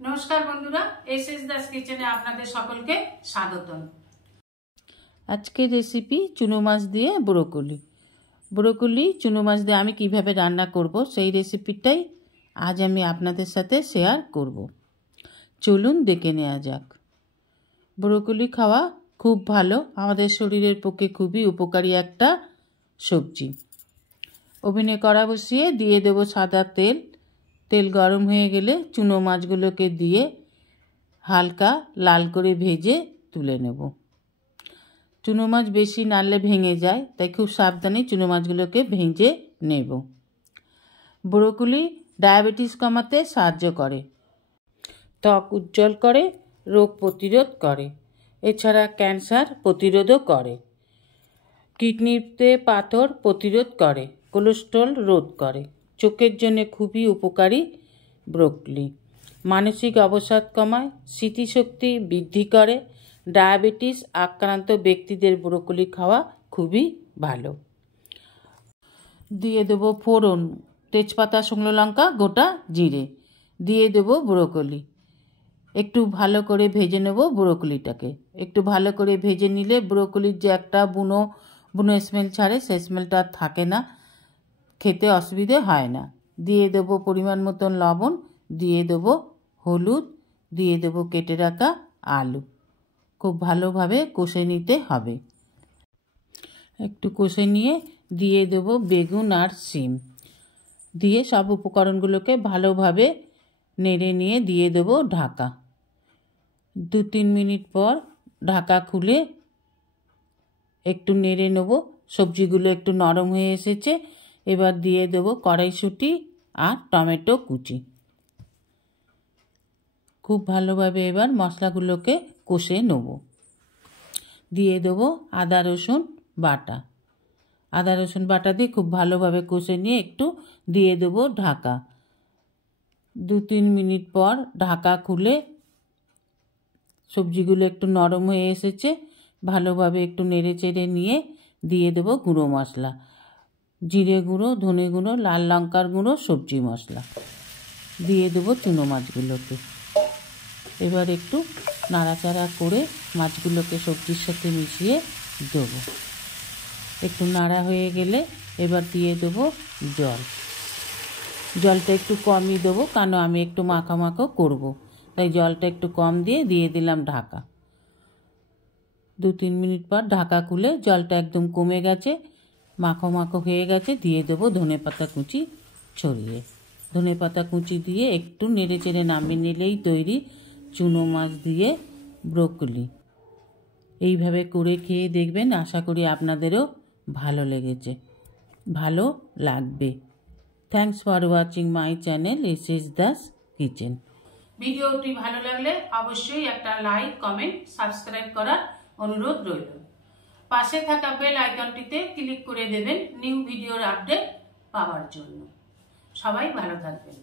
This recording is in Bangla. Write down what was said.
नमस्कार बंधुरा एसएस दास किचेने आपनादेर सकलके स्वागतम। आजके रेसिपि चुनो माछ दिए ब्रोकली चुनो माछ दिए आमी किभाबे रान्ना करब सेई रेसिपिटाई आज आमी आपनादेर साथे शेयर करब। चलुन देखे नेওয়া যাক। ब्रोकली खावा खूब भालो, आमादेर शरीरेर पक्षे खूबই उपकारी एकटा सब्जी। ओभेने कड़ा बसिए दिए देब सादा तेल। तेल गरम हो गेले चुनो माछगुलोके दिए हालका लाल करे भेजे तुले नेब। चुनो माछ बेशी नाड़ले भेंगे जाए ताई खूब साबधाने चुनो माछगुलोके भेजे नेब। ब्रोकली डायबिटिस कमाते साहाज्य करे, त्वक उज्जवल करे, रोग प्रतिरोध करे, एछाड़ा कैंसार प्रतिरोधও करे, किडनीते पाथर प्रतिरोध करे, कोलेस्ट्रल रोध करे, चोखेर जन्य खूबই उपकारी। ब्रोकली मानसिक अवसाद कमाय, स्मृतिशक्ति बृद्धि करे, डायबिटिस आक्रांत व्यक्तिदेर ब्रोकली खावा खूबই भालो। दिए देब फोड़न तेजपाता शुकनो लंका गोटा जिरे दिए देब ब्रोकली। एकटू भालो करे भेजे नेब ब्रोकलिटाके। एकटू भालो करे भेजे निले ब्रोकलिर जे एकटा बुनो बुनो स्मेल छाड़े सेई स्मेलटा थाके ना, खेते असुविधे हय ना। दिए देब परिमाण मतन लवण, दिए देब हलुद, दिए देब केटे राखा आलू। खूब भालोभाबे कषे निते हबे। एकटू कषे निये दिए देब बेगुन आर शिम दिए सब उपकरणगुलोके भालोभाबे नेड़े निये दिए देब ढाका। 2-3 मिनट पर ढाका खुले एकटू नेड़े नेब। सब्जीगुलो एकटू नरम हये एसेछे। एबार दिए देब कड़ाईशुटी और टमेटो कुचि। खूब भालोभाबे एबार मशलागुलोके कषे नेब। दिए देब आदा रसुन बाटा। आदा रसुन बाटा दिए खूब भालोभाबे कषे निये एकटू दिए देब ढाका। 2-3 मिनट पर ढाका खुले सब्जीगुलो एकटू नरम हये एसेछे। भालोभाबे एकटू नेड़े चेड़े निये दिए देब गुঁড়ো मशला, जिरे गुঁড়ো, धने गुঁড়ো, लाल लंकार गुঁড়ো, सब्जी मशला दिए देब चुनो माछगुलोके। एबार एकटू नाड़ाचाड़ा करे माछगुलोके सब्जिर साथे मिशिए देब। एकटू नाड़ा हये गेले एबार दिए देब जल। जलटा एकटू कमই देब कारण आमी एकटू माखो माखो करब, ताई जलटा एकटू कम दिए दिलाम ढाका। 2-3 मिनट पर ढाका खुले जलटा एकदम कमे गेছে, माखो माखो হয়ে গেছে। দিয়ে দেব ধনেপাতা কুচি ছড়িয়ে। ধনেপাতা কুচি দিয়ে একটু নেড়ে চেড়ে নামিয়ে নিলেই তৈরি চুনো মাছ দিয়ে ব্রোকলি। এইভাবে করে খেয়ে দেখবেন, আশা করি আপনাদেরও ভালো লেগেছে, ভালো লাগবে। Thanks for watching my channel SS Das kitchen. ভিডিওটি ভালো লাগলে অবশ্যই একটা লাইক, কমেন্ট, সাবস্ক্রাইব করার অনুরোধ রইল। পাশে থাকা বেল আইকনটিতে ক্লিক করে দেবেন নিউ ভিডিওর আপডেট পাওয়ার জন্য। সবাই ভালো থাকবেন।